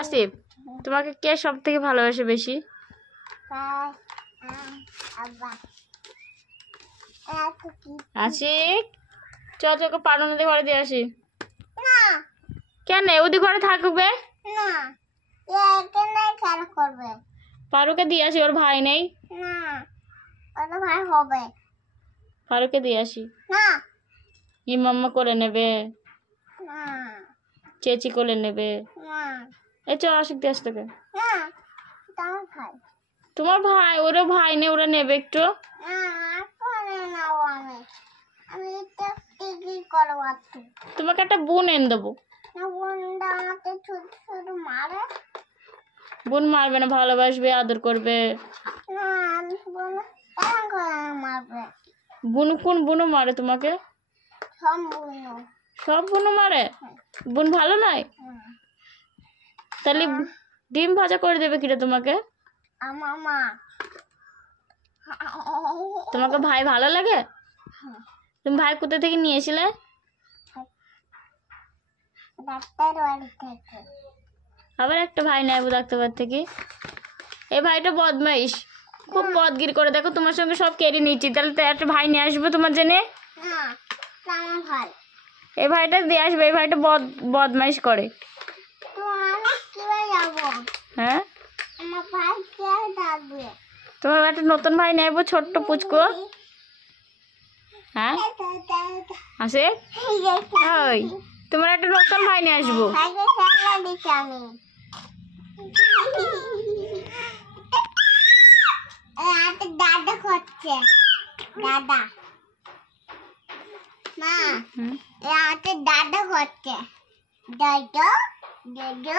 আসিফ, তোমাকে কে সব থেকে ভালোবাসে বেশি? আশিক, চকে পারো নদী ঘরে দিয়ে আসি। কেন ওদি ঘরে থাকবে? পারুকে দিয়ে আসি, ওর ভাই নেই। পারুকে দিয়ে আসি। ইমাম্মা করে নেবে, চেচি করে নেবে। এই চল আশিক দিয়ে আসতে। তোমার ভাই, ওরও ভাই নেই, ওরা নেবে একটু। তোমাকে একটা বোন এনে দেবো। বোন মারবে না, ভালোবাসবে, আদর করবে। বুনু কোন বুনু মারে তোমাকে? সব বুনু মারে? বোন ভালো নয়? তাহলে ডিম ভাজা করে দেবে কিরে তোমাকে? তোমাকে ভাই ভালো লাগে? তুমি ভাই কোথা থেকে নিয়েছিলে? আবার একটা ভাই নেবো ডাক্তার থেকে। এই ভাইটা বদমাইশ, খুব বদগিরি করে। দেখো তোমার সঙ্গে সব কেড়ে নিচ্ছি, তাহলে তো একটা ভাই নিয়ে আসবো তোমার জেনে। এই ভাইটা দিয়ে আসবে, এই ভাইটা বদমাইশ করে। হ্যাঁ, তোমার একটা নতুন ভাই নেবো, ছোট্ট পুচকো। হ্যাঁ আসে, ওই তোমার একটা নতুন ভাই নিয়ে আসবো। দাদা করছে, দাদা মা, দাদা করছে, দাদা দাদা